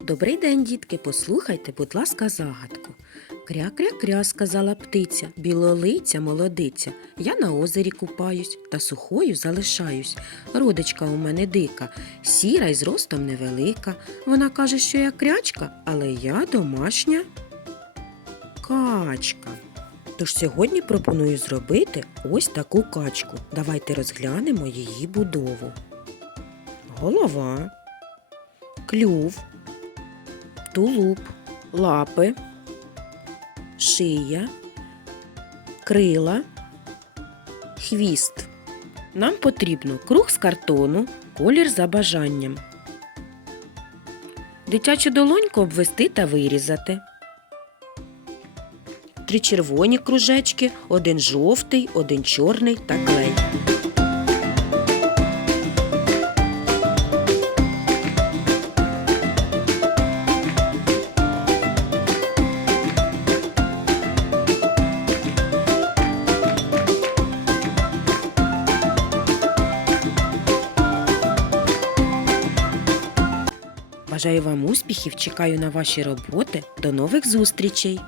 Добрий день, дітки, послухайте, будь ласка, загадку. Кря-кря-кря, сказала птиця, білолиця молодиця. Я на озері купаюсь та сухою залишаюсь. Родичка у мене дика, сіра й зростом невелика. Вона каже, що я крячка, але я домашня качка. Тож сьогодні пропоную зробити ось таку качку. Давайте розглянемо її будову. Голова, клюв, тулуб, лапи, шия, крила, хвіст. Нам потрібно круг з картону, колір за бажанням. Дитячу долоньку обвести та вирізати. Три червоні кружечки, один жовтий, один чорний та клей. Бажаю вам успіхів, чекаю на ваші роботи. До нових зустрічей!